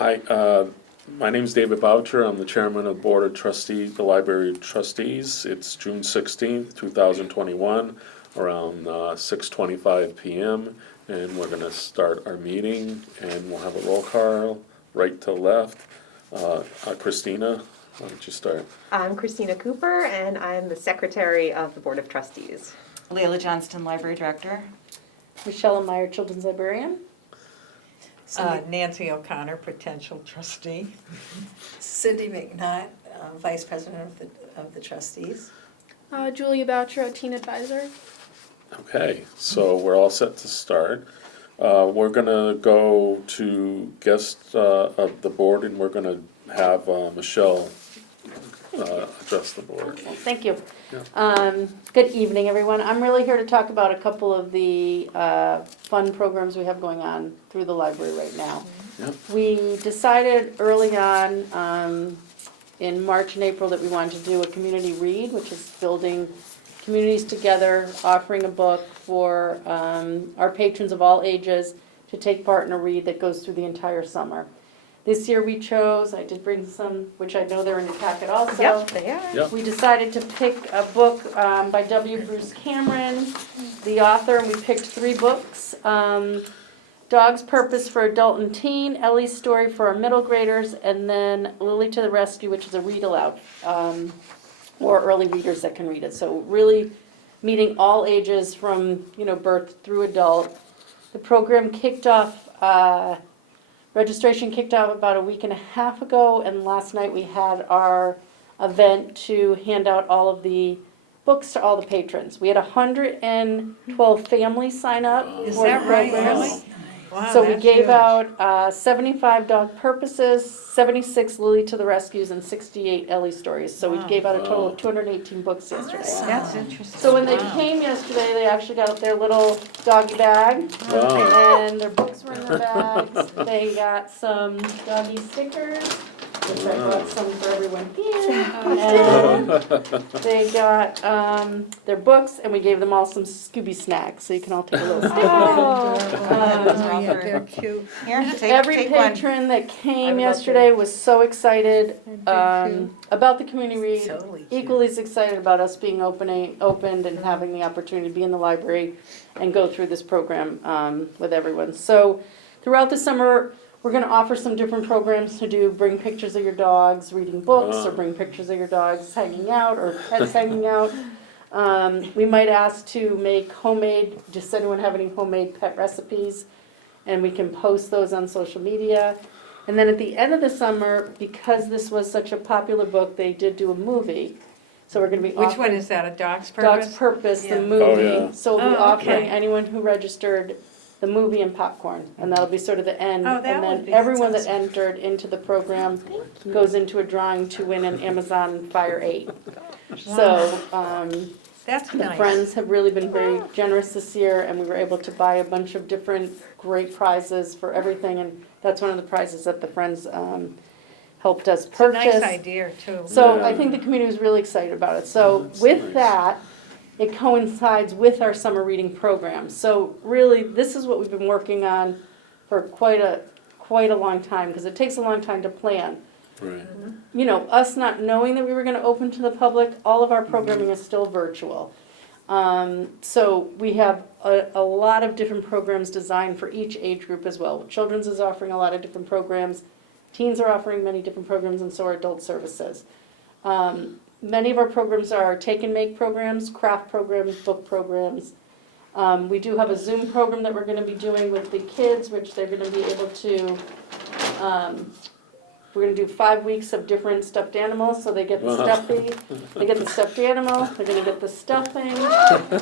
My name's David Boucher. I'm the chairman of the Board of Trustees, the Library Trustees. It's June 16th, 2021, around 6:25 p.m. And we're gonna start our meeting, and we'll have a roll call, right to left. Christina, why don't you start? I'm Christina Cooper, and I'm the secretary of the Board of Trustees. Leila Johnston, Library Director. Michelle Meyer, Children's Librarian. Nancy O'Connor, potential trustee. Cindy McNutt, Vice President of the Trustees. Julia Boucher, Teen Advisor. Okay, so we're all set to start. We're gonna go to guest of the board, and we're gonna have Michelle address the board. Thank you. Yeah. Good evening, everyone. I'm really here to talk about a couple of the fun programs we have going on through the library right now. Yep. We decided early on in March and April that we wanted to do a community read, which is building communities together, offering a book for our patrons of all ages to take part in a read that goes through the entire summer. This year we chose, I did bring some, which I know they're in your packet also. Yep, they are. Yep. We decided to pick a book by W. Bruce Cameron, the author, and we picked 3 books. Dog's Purpose for Adult and Teen, Ellie's Story for our middle graders, and then Lily to the Rescue, which is a read aloud, or early readers that can read it. So really meeting all ages from birth through adult. The program kicked off. Registration kicked off about a week and a half ago, and last night we had our event to hand out all of the books to all the patrons. We had 112 families sign up Is for the that right? program. Really? Wow, So we that's gave huge. out 75 Dog Purposes, 76 Lily to the Rescues, and 68 Ellie Stories. So we Wow. gave out a total of 218 books yesterday. Awesome. That's interesting. So when they Wow. came yesterday, they actually got their little doggy bag. Wow. And their books were in their bags. They got some doggy stickers, which I brought some for everyone here. And they got their books, and we gave them all some Scooby snacks, so you can all take a little snack. Oh, yeah, they're cute. Here, Every take one. patron that I came would love yesterday was so excited Thank about the community read. Totally cute. Equally as excited about us being opened and having the opportunity to be in the library and go through this program with everyone. So throughout the summer, we're going to offer some different programs to do. Bring pictures of your dogs reading books, or bring pictures of your dogs hanging out, or pets hanging out. We might ask to make homemade, does anyone have any homemade pet recipes? And we can post those on social media. And then at the end of the summer, because this was such a popular book, they did do a movie. So we're going to be Which offering one is that, a Dog's Purpose? Dog's Purpose, Yeah. the movie. Oh, yeah. So we'll be Oh, okay. offering anyone who registered the movie and popcorn, and that'll be sort of the end. Oh, that And would then be- everyone that sounds- entered into the program goes into a drawing to win an Amazon Fire 8. So That's the nice. Friends have really been very generous this year, and we were able to buy a bunch of different great prizes for everything, and that's one of the prizes that the Friends helped us It's a purchase. nice idea, too. So Yeah. I think the community was really excited about it. So That's with nice. that, it coincides with our summer reading program. So really, this is what we've been working on for quite a long time, because it takes a long time to plan. Right. Us not knowing that we were going to open to the public, all of our programming is still virtual. So we have a lot of different programs designed for each age group as well. Children's is offering a lot of different programs. Teens are offering many different programs, and so are adult services. Many of our programs are take and make programs, craft programs, book programs. We do have a Zoom program that we're going to be doing with the kids, which they're going to be able to, we're going to do 5 weeks of different stuffed animals, so they get the stuffy, they get the stuffed animal, they're going to get the stuffing,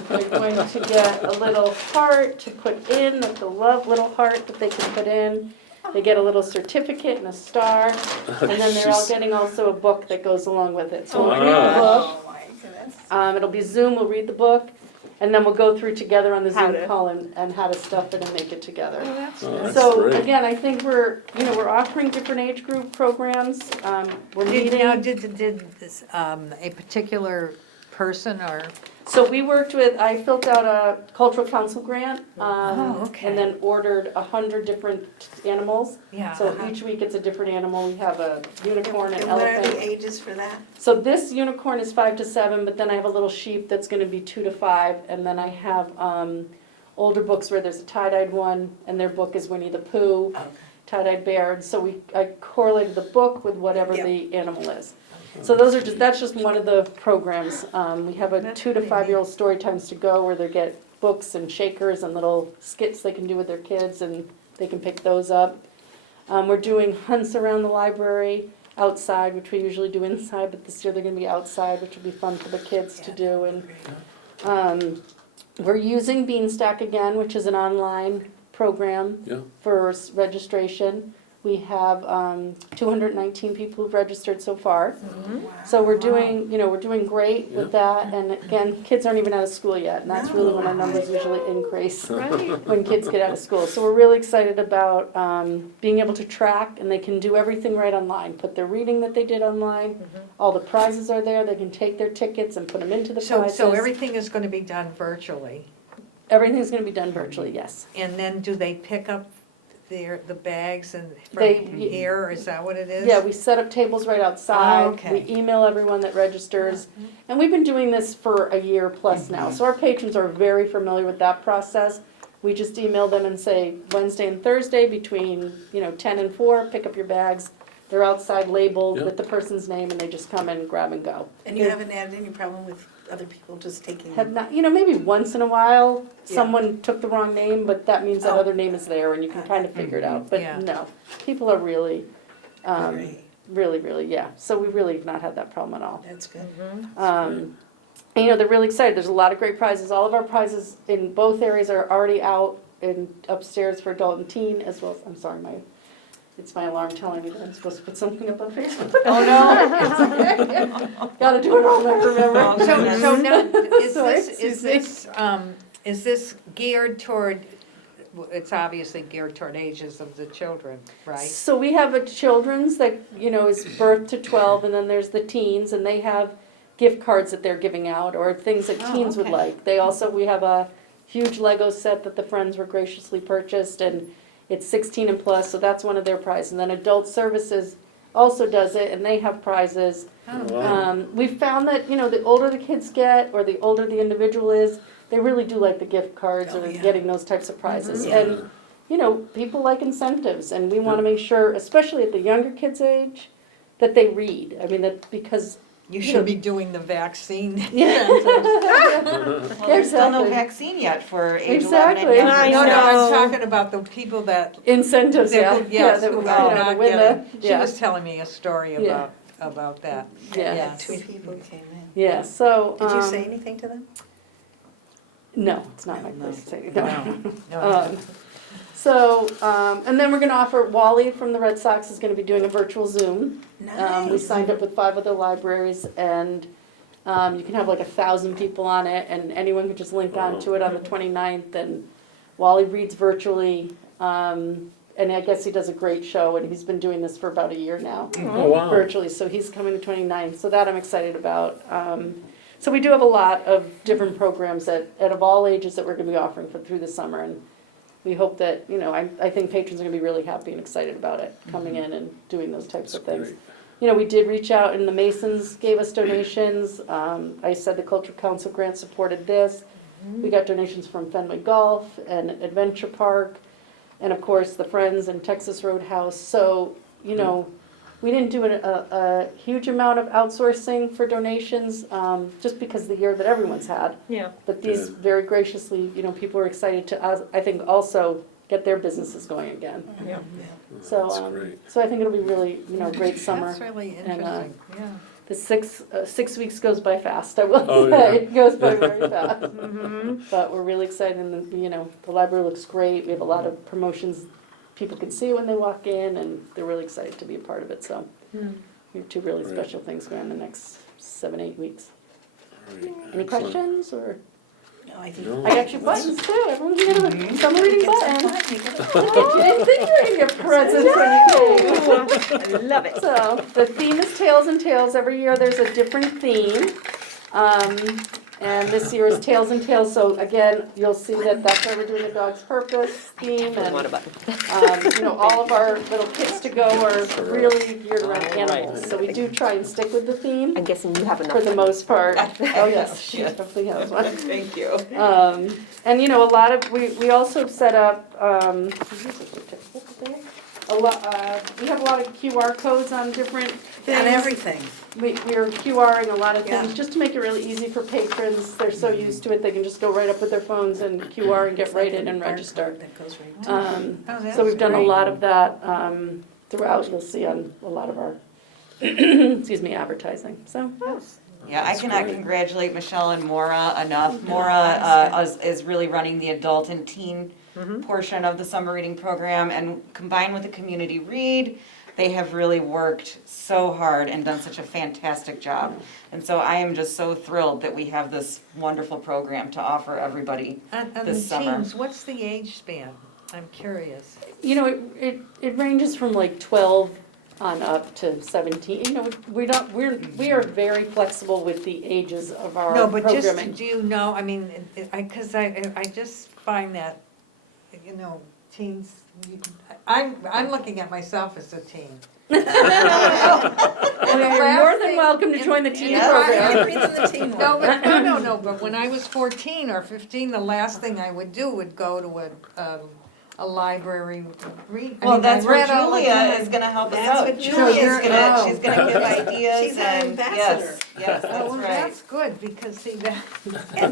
they're going to get a little heart to put in, like the love little heart that they can put in. They get a little certificate and a star, and then they're all getting also a book that goes along with it. So we'll read the book. Oh, my goodness. It'll be Zoom, we'll read the book, and then we'll go through together on the How Zoom to- call and how to stuff it and make it together. Oh, that's Oh, nice. that's So great. again, I think we're offering different age group programs. We're Now, meeting. did this, a particular person or So we worked with, I filled out a cultural council grant, Oh, okay. and then ordered 100 different animals. Yeah. So each week it's a different animal. We have a unicorn, an And what are elephant. the ages for that? So this unicorn is 5 to 7, but then I have a little sheep that's gonna be 2 to 5, and then I have older books where there's a tie-dyed one, and their book is Winnie the Pooh, Okay. tie-dyed bear, and so I correlated the book with whatever Yeah. the animal is. So those are that's just one of the programs. We have a That's 2 to pretty 5-year-old story times to go where they get books and shakers and little skits they can do with their kids, and they can pick those up. We're doing hunts around the library outside, which we usually do inside, but this year they're gonna be outside, which will be fun for the kids to do. And we're using Beanstack again, which is an online program Yeah. for registration. We have 219 people who've registered so far. So we're doing, we're doing great with that. And again, kids aren't even out of school yet, and that's really when our numbers usually increase, when kids get out of school. So we're really excited about being able to track, and they can do everything right online. Put their reading that they did online, all the prizes are there, they can take their tickets and put them into the prizes. So everything is gonna be done virtually, Everything's gonna be done virtually, yes. and then do they pick up the bags and They- from here, is that what it is? Yeah, we set up tables right outside. Oh, okay. We email everyone that registers. And we've been doing this for a year plus now. So our patrons are very familiar with that process. We just email them and say, Wednesday and Thursday between, 10 and 4, pick up your bags. They're outside labeled Yeah. with the person's name, and they just come and grab and go. And you haven't had any problem with other people just taking? Have not, maybe once in a while, Yeah. someone took the wrong name, but that means that Oh. other name is there, and you can kind of figure it out. But Yeah. no, people are really, Great. really, yeah. So we really have not had that problem at all. That's good. And, they're really excited. There's a lot of great prizes. All of our prizes in both areas are already out and upstairs for adult and teen, as well as, I'm sorry, it's my alarm telling me that I'm supposed to put something up on Facebook. Oh, no. Gotta do it all night, remember? So now, Sorry, is this geared toward, it's obviously geared toward ages of the children, right? So we have a children's that, is birth to 12, and then there's the teens, and they have gift cards that they're giving out, or things that Oh, teens would okay. like. We have a huge Lego set that the friends were graciously purchased, and it's 16 and plus, so that's one of their prizes. And then Adult Services also does it, and they have prizes. Wow. We've found that, the older the kids get, or the older the individual is, they really do like the gift cards Oh, or yeah. getting those types of prizes. Yeah. And, people like incentives, and we want to make sure, especially at the younger kids' age, that they read. I mean, that because, You should be doing the vaccine. yeah. Well, there's still no Exactly. vaccine yet for age 11 Exactly. and I younger. No, know. I'm talking about the people that, that yes, that, who you are know, not to win getting, the, she yeah, was telling me a story Yeah. about that. yeah, Yeah, 2 people came in. yeah, so. Did you say anything to them? No, it's not my No, place to say. No. And then we're gonna offer, Wally from the Red Sox is gonna be doing a virtual Zoom. We Nice. signed up with 5 other libraries, and you can have like 1,000 people on it, and anyone can just link on to it on the 29th, and Wally reads virtually, and I guess he does a great show, and he's been doing this for about a year now, Oh, wow. virtually, so he's coming the 29th, so that I'm excited about. So we do have a lot of different programs of all ages that we're gonna be offering through the summer, and we hope that, I think patrons are gonna be really happy and excited about it, coming in and doing those types of things. Great. We did reach out, and the Masons gave us donations. I said the Cultural Council grant supported this. We got donations from Fenway Golf and Adventure Park, and of course, the Friends and Texas Roadhouse. So, we didn't do a huge amount of outsourcing for donations, just because of the year that everyone's had. Yeah. But these Yeah. very graciously, people are excited to, I think, also get their businesses going again. Yeah. So, That's great. so I think it'll be really, great summer. That's really and, interesting, yeah. The 6 weeks goes by fast, I will Oh, say. yeah. It goes by very fast. But we're really excited, and, the library looks great. We have a lot of promotions. People can see it when they walk in, and they're really excited to be a part of it, so. We have 2 really Great. special things going on the next 7-8 weeks. Great. Any Excellent. questions, or? No, I think. No. I got your buttons too, everyone's gonna have a summer reading button. I didn't think you were gonna get presents when you came. I love it. So, the theme is Tales and Tales. Every year there's a different theme. And this year is Tails and Tails, so again, you'll see that that's why we're doing the dog's purpose theme, I want a and, button. all of our little kits to go are really geared around animals. So we do try and stick with the theme I'm guessing you have enough. for the most part. I Oh, yes, have, she yes. definitely has one. Thank you. And a lot of, we also set up, we have a lot of QR codes on different things. And everything. We're QRing a lot of things, Yeah. just to make it really easy for patrons. They're so used to it, they can just go right up with their phones and QR and get right in and register. That goes right to. So we've done a great. lot of that throughout, you'll see on a lot of our, advertising, so. Yeah, I cannot congratulate Michelle and Maura enough. Maura is really running the adult and teen portion of the summer reading program, and combined with the community read, they have really worked so hard and done such a fantastic job. And so I am just so thrilled that we have this wonderful program to offer everybody And the this summer. teens, what's the age span? I'm curious. It ranges from like 12 on up to 17. We are very flexible with the ages of our No, but just, programming. do you know, I mean, because I just find that, teens, I'm looking at myself as a teen. You're more than welcome to join the teen program. I'm reading the teen No, one. but, no, but when I was 14 or 15, the last thing I would do would go to a library read. I Well, mean, I that's where read all the Julia time. is gonna help us That's out. what She's Julia's gonna, oh. she's gonna give ideas She's our and, ambassador. yes, Oh, that's well, right. that's good, because see, that,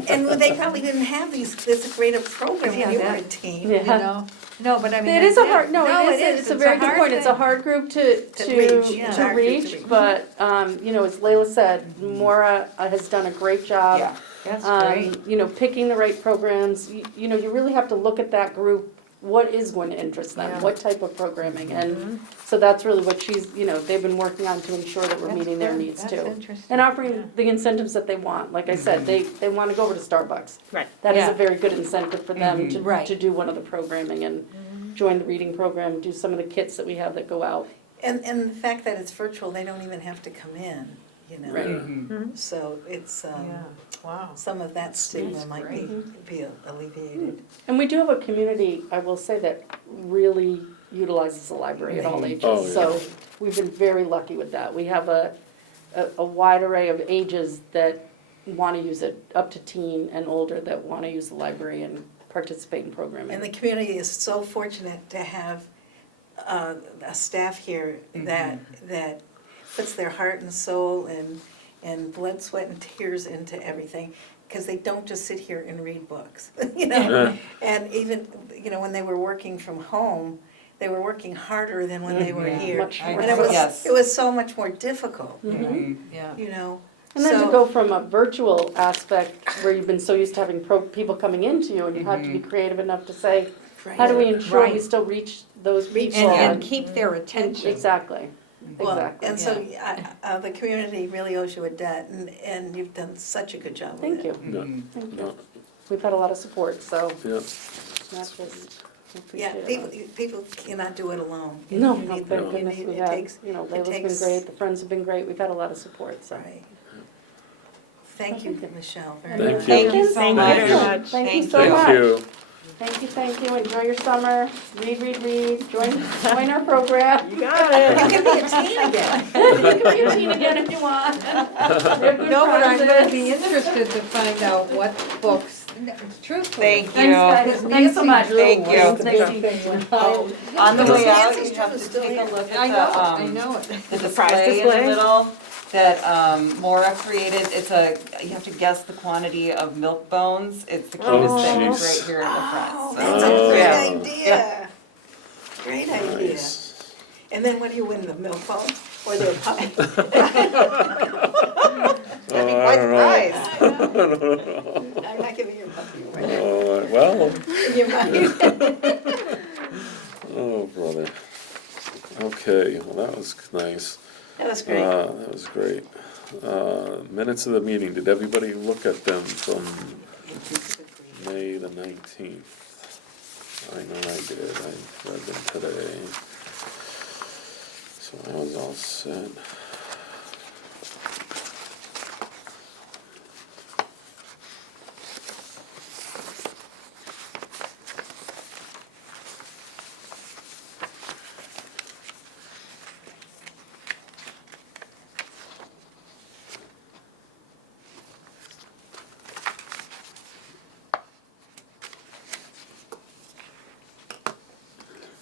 And they probably didn't have this great a program when Yeah, you were a that- teen. Yeah. no, but I mean. It is a that's hard, no, it is, it's a very good hard point, it's a thing. hard group to reach, yeah. Hard group to reach, reach. but, as Layla said, Maura has done a great job. Yeah. That's great. Picking the right programs, you really have to look at that group, what is going to interest them, Yeah. what type of programming, and so that's really what they've been working on to ensure that we're That's meeting their good. needs That's too. interesting. And Yeah. offering the incentives that they want, like I said, they wanna go over to Starbucks. Right. That is Yeah. a very good incentive for them Right. to do one of the programming and join the reading program, do some of the kits that we have that go out. And the fact that it's virtual, they don't even have to come in, Right. Mhm. So it's, Yeah, wow. some of that stigma That's might great. be alleviated. And we do have a community, I will say, that really utilizes the library at all ages. Oh, yeah. So we've been very lucky with that. We have a wide array of ages that want to use it, up to teen and older, that want to use the library and participate in programming. And the community is so fortunate to have a staff here that puts their heart and soul and blood, sweat, and tears into everything, because they don't just sit here and read books, Yeah. And even, when they were working from home, they were working harder than when they were Yeah. here. Much I more. And Yes. it was so much more difficult, Mhm. Yeah. And then to So- go from a virtual aspect, where you've been so used to having people coming into you, and you have to be creative enough to say, how do we ensure we Right. still reach those Reach people? And keep their attention. Exactly, Well, exactly. and so the community really owes you a debt, and you've done such a good job with Thank it. you, Mhm. thank No. you. We've had a lot of support, so Yeah. it's not just, we Yeah, appreciate it. people cannot do it alone. No, You no, need- thank you goodness need- we it have, takes- Layla's been takes- great, the friends have been great, we've had a lot of support, so. Right. Thank you, Michelle, very Thank much. you. Thank you so Thank you much. very much. Thank you Thank so you. much. Thank you. Thank you, enjoy your summer, read, join our program. You got it. You can be a teen again. You can be a teen again if you want. We have good No, but I'm gonna prizes. be interested to find out what books, truthfully. Thank you. Thanks, guys, thanks so much. Thank you. It's nice to meet you. Oh, On the way out, Nancy's you have too to still take a here. look I know it, I at know it. the prize display in display? the middle that Maura created. You have to guess the quantity of milk bones. It's the cutest thing. It's jeez. right here in the front. Oh, So- that's a great Yeah. idea. Great idea. Nice. And then what do you win, the milk bone or the puppy? That'd be Oh, quite I the don't know. prize. I'm not giving you a puppy right Oh, well, You might. oh, brother. Okay, well, that was nice. That was great. That was great. Minutes of the meeting, did everybody look at them from May the 19th? I know I did, I read them today. So I was all set.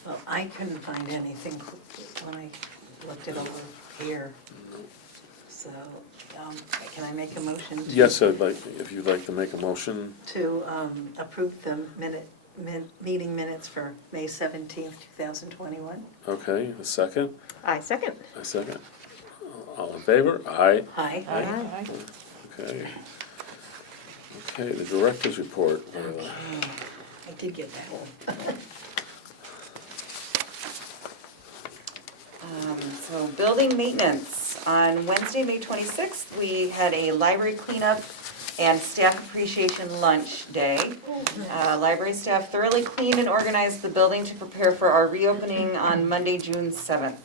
Well, I couldn't find anything when I looked it over here. So, can I make a motion? Yes, I'd like, if you'd like to make a motion. To approve the meeting minutes for May 17th, 2021? Okay, a second? I second. A second. All in favor? Aye. Aye. Aye. Okay. Okay, the director's report. I did get that one. So building maintenance, on Wednesday, May 26th, we had a library cleanup and staff appreciation lunch day. Library staff thoroughly cleaned and organized the building to prepare for our reopening on Monday, June 7th.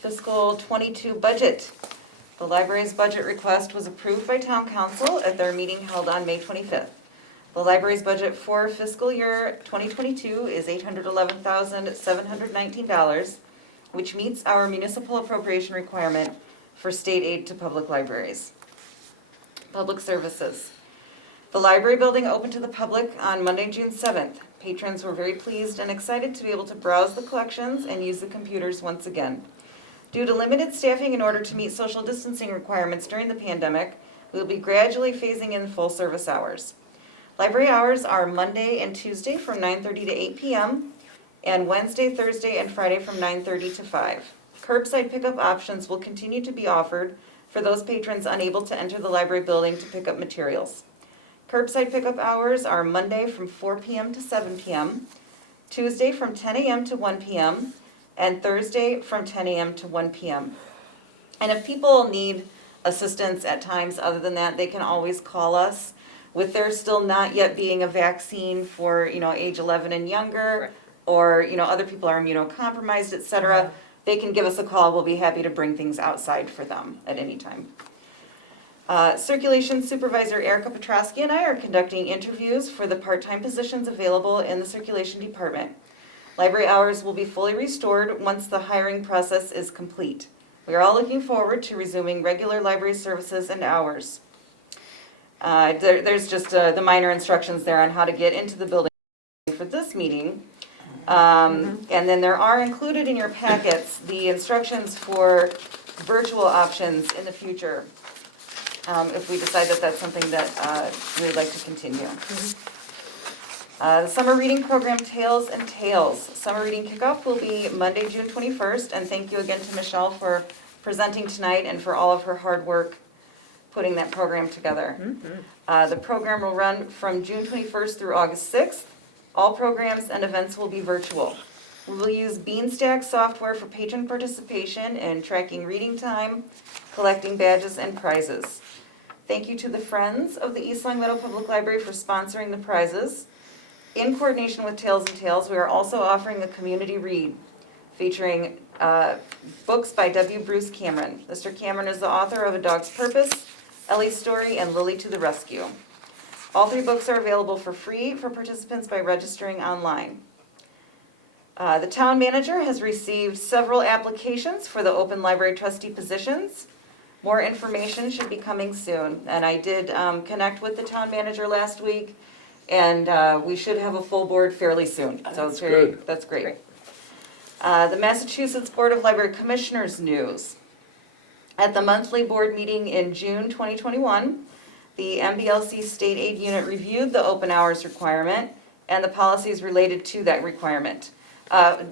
Fiscal '22 budget. The library's budget request was approved by town council at their meeting held on May 25th. The library's budget for fiscal year 2022 is $811,719, which meets our municipal appropriation requirement for state aid to public libraries. Public services. The library building opened to the public on Monday, June 7th. Patrons were very pleased and excited to be able to browse the collections and use the computers once again. Due to limited staffing in order to meet social distancing requirements during the pandemic, we will be gradually phasing in full service hours. Library hours are Monday and Tuesday from 9:30 to 8 p.m. and Wednesday, Thursday, and Friday from 9:30 to 5. Curbside pickup options will continue to be offered for those patrons unable to enter the library building to pick up materials. Curbside pickup hours are Monday from 4 p.m. to 7 p.m., Tuesday from 10 a.m. to 1 p.m., and Thursday from 10 a.m. to 1 p.m. And if people need assistance at times other than that, they can always call us. With there still not yet being a vaccine for, age 11 and younger, or, other people are immunocompromised, et cetera, they can give us a call. We'll be happy to bring things outside for them at any time. Circulation Supervisor Erica Petrosky and I are conducting interviews for the part-time positions available in the Circulation Department. Library hours will be fully restored once the hiring process is complete. We are all looking forward to resuming regular library services and hours. There's just the minor instructions there on how to get into the building for this meeting. And then there are included in your packets the instructions for virtual options in the future, if we decide that that's something that we would like to continue. The summer reading program, Tales and Tales. Summer reading kickoff will be Monday, June 21st, and thank you again to Michelle for presenting tonight and for all of her hard work putting that program together. The program will run from June 21st through August 6th. All programs and events will be virtual. We will use Beanstack software for patron participation and tracking reading time, collecting badges and prizes. Thank you to the Friends of the East Long Meadow Public Library for sponsoring the prizes. In coordination with Tales and Tales, we are also offering a community read featuring books by W. Bruce Cameron. Mr. Cameron is the author of A Dog's Purpose, Ellie's Story, and Lily to the Rescue. All 3 books are available for free for participants by registering online. The town manager has received several applications for the open library trustee positions. More information should be coming soon. And I did connect with the town manager last week, and we should have a full board fairly soon. So That's good. That's great. The Massachusetts Board of Library Commissioners news. At the monthly board meeting in June 2021, the MBLC State Aid Unit reviewed the open hours requirement and the policies related to that requirement.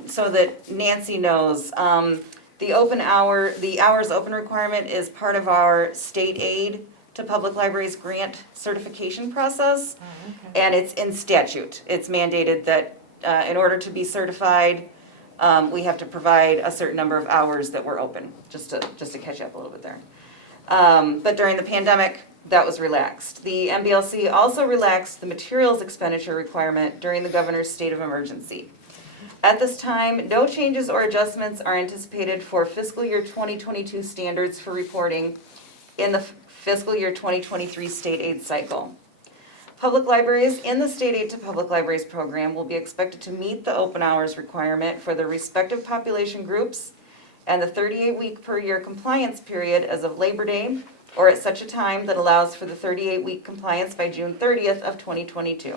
So that Nancy knows, the hours open requirement is part of our state aid to public libraries grant certification process. And it's in statute. It's mandated that in order to be certified, we have to provide a certain number of hours that we're open, just to catch up a little bit there. But during the pandemic, that was relaxed. The MBLC also relaxed the materials expenditure requirement during the governor's state of emergency. At this time, no changes or adjustments are anticipated for fiscal year 2022 standards for reporting in the fiscal year 2023 state aid cycle. Public libraries in the State Aid to Public Libraries program will be expected to meet the open hours requirement for the respective population groups and the 38-week per year compliance period as of Labor Day or at such a time that allows for the 38-week compliance by June 30th of 2022.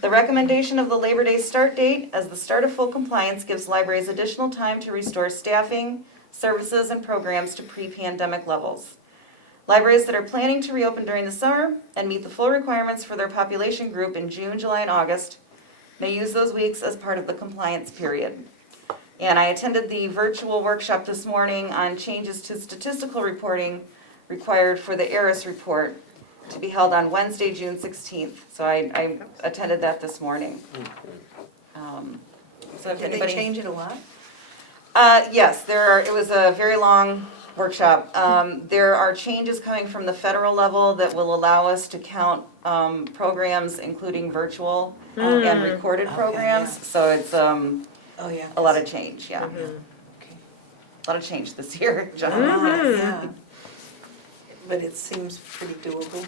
The recommendation of the Labor Day start date as the start of full compliance gives libraries additional time to restore staffing, services, and programs to pre-pandemic levels. Libraries that are planning to reopen during the summer and meet the full requirements for their population group in June, July, and August may use those weeks as part of the compliance period. And I attended the virtual workshop this morning on changes to statistical reporting required for the ARIS report to be held on Wednesday, June 16th. So I attended that this morning. So if Did they anybody, change it a lot? yes, it was a very long workshop. There are changes coming from the federal level that will allow us to count programs, including virtual and recorded Okay, programs. yeah. So it's Oh, yeah. a lot of change, yeah. Okay. A lot of change this year, John. Yeah. But it seems pretty doable.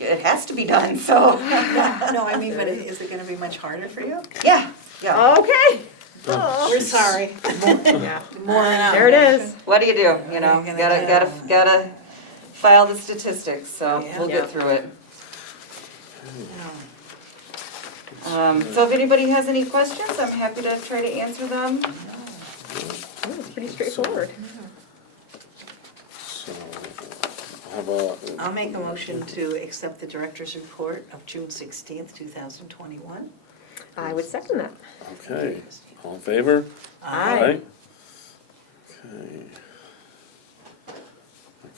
It has to be done, so, No, I mean, but is it gonna be much harder for you? yeah, yeah. Okay. We're sorry. Yeah. More There it is. What do you do, you know? You're gonna Gotta file the statistics, so Yeah. we'll Yeah. get through it. So if anybody has any questions, I'm happy to try to answer them. Oh, it's pretty straightforward. So, how about, I'll make a motion to accept the director's report of June 16th, 2021. I would second that. okay, all in favor? Aye. Okay.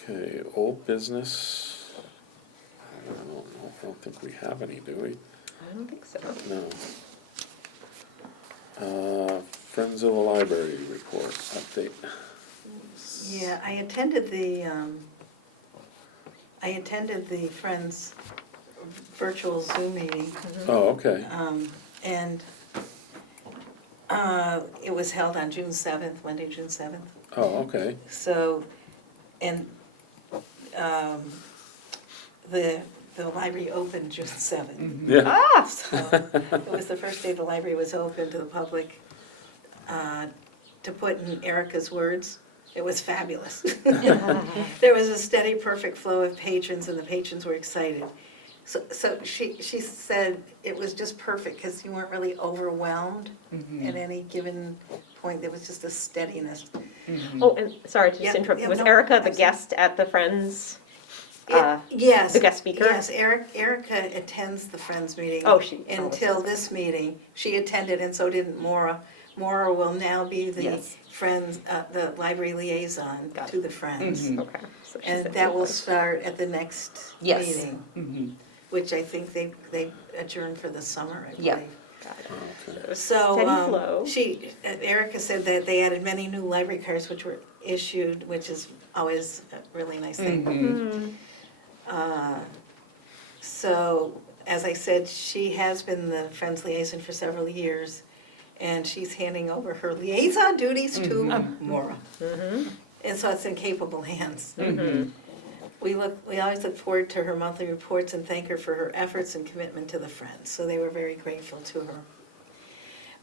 Okay, old business. I don't think we have any, do we? I don't think so. No. Friends of the Library report, update. Yeah, I attended the Friends virtual Zoom meeting. Oh, okay, And it was held on June 7th, Monday, June 7th. oh, okay, So, and the library opened June 7th. yeah, Ah! So it was the first day the library was open to the public. To put in Erica's words, it was fabulous. There was a steady, perfect flow of patrons, and the patrons were excited. So she said it was just perfect because you weren't really overwhelmed at any given point. There was just a steadiness. Oh, and sorry to just Yeah, interrupt. yeah, Was no, Erica the absolutely. guest at the Friends? Yes. the guest speaker? Yes, Erica attends the Friends meeting. Oh, she. Until this meeting. She attended, and so didn't Maura. Maura will now be the Yes. Friends, the library liaison Got to the Friends. Okay. So she And said that it will was. start at the next Yes. meeting, which I think they adjourned for the summer, I believe. Yeah. Got it. okay. So, Steady flow. Erica said that they added many new library cards which were issued, which is always a really nice thing. Hmm. So, as I said, she has been the Friends liaison for several years, and she's handing over her liaison duties to Maura. And so it's in capable hands. We always look forward to her monthly reports and thank her for her efforts and commitment to the Friends, so they were very grateful to her.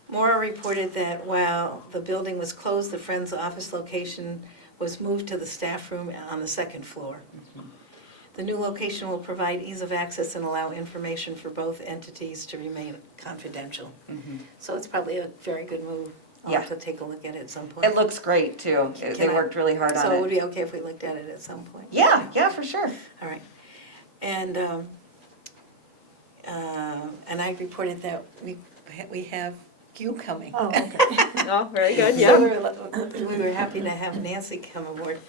Maura reported that while the building was closed, the Friends office location was moved to the staff room on the second floor. The new location will provide ease of access and allow information for both entities to remain confidential. So it's probably a very good move. I'll have to take a look at it at some point. It looks great too. They Can I- worked really hard So on it would it. be okay if we looked at it at some point? Yeah, for sure. All right. And I reported that we have you coming. Oh, okay. Oh, very good. So Yeah. we were happy to have Nancy come aboard.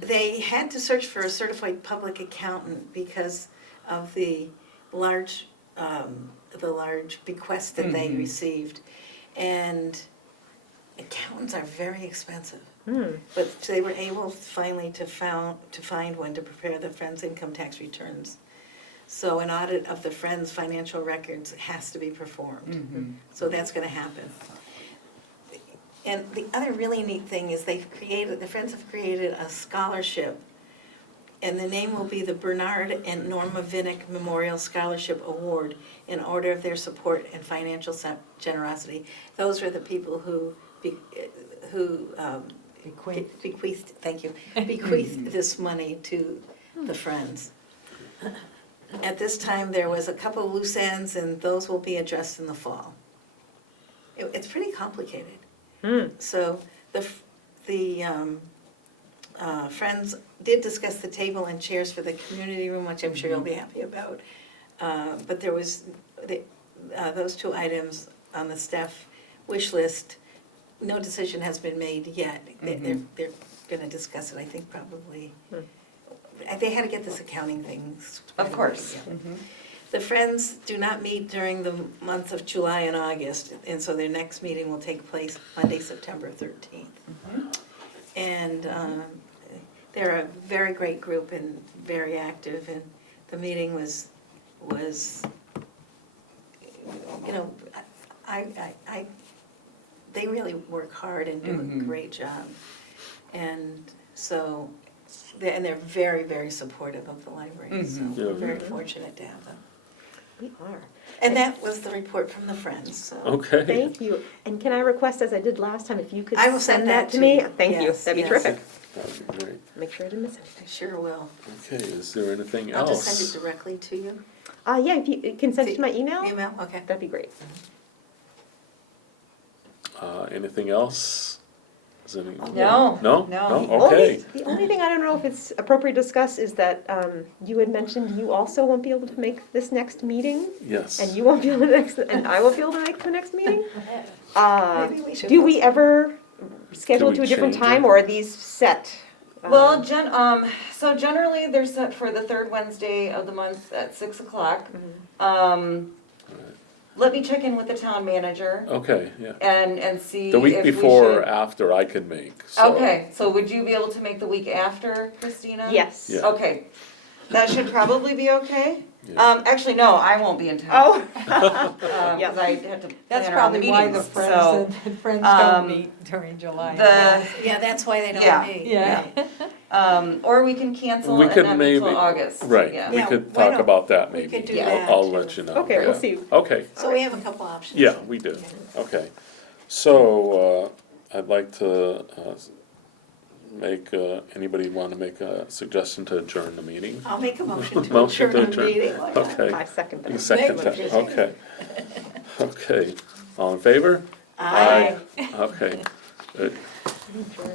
They had to search for a certified public accountant because of the large bequest that they received. And accountants are very expensive. But they were able finally to find one to prepare the Friends' income tax returns. So an audit of the Friends' financial records has to be performed. So that's gonna happen. And the other really neat thing is the Friends have created a scholarship, and the name will be the Bernard and Norma Vinnick Memorial Scholarship Award in order of their support and financial generosity. Those are the people who bequeathed this money to the Friends. at this time, there was a couple of loose ends, and those will be addressed in the fall. It's pretty complicated. So the Friends did discuss the table and chairs for the community room, which I'm sure you'll be happy about. But there was those two items on the staff wish list. No decision has been made yet. They're gonna discuss it, I think, probably. They had to get this accounting thing. Of course. Yeah. The Friends do not meet during the months of July and August, and so their next meeting will take place Monday, September 13th. And they're a very great group and very active, and the meeting was, you know, they really work hard and do a great job. And so, and they're very, very supportive of the library, so Yeah. we're very fortunate to have them. We are. And that was the report from the Friends, so. Okay. Thank you. And can I request, as I did last time, if you could I will send send that that to to me? you. Thank you. Yes, That'd be yes. terrific. That'd be great. Make sure I didn't miss I anything. sure will. Okay, is there anything I'll just else? send it directly to you. Yeah, if you can send it to my email, Email, okay. that'd be great. Anything else? Is any? No. No? No. Okay. The only thing I don't know if it's appropriate to discuss is that you had mentioned you also won't be able to make this next meeting, Yes. and you won't be able to and I won't be able to make the next meeting. Maybe we should Do we postpone. ever schedule Can it to we a different change time, it? or are these set? Well, so generally they're set for the third Wednesday of the month at 6 o'clock. Let me check in with the town manager Okay, yeah. and see The week if we before or should. after I can make, so. Okay, so would you be able to make the week after, Christina? Yes. Yeah. Okay, that should probably be okay. Yeah. Actually, no, I won't be in town. Oh. Yeah. Because I have to That's plan around the probably why the meetings, Friends, so. Friends don't um, meet during July. Yeah, that's why they Yeah. don't meet. Yeah. Or we can cancel We and could not meet till maybe- August. Right, Yeah. we Yeah, could why talk don't- about that we maybe. could do Yeah. that. I'll let you know. Okay, we'll yeah. see. Okay, So we have a couple options. yeah, we do, okay. So, I'd like to make, anybody want to make a suggestion to adjourn the meeting? I'll make a motion to Motion to adjourn the adjourn. meeting. Why not? Okay. I second that. You second that, Make- okay. Okay, all in favor? Aye. Okay, good. Adjourn.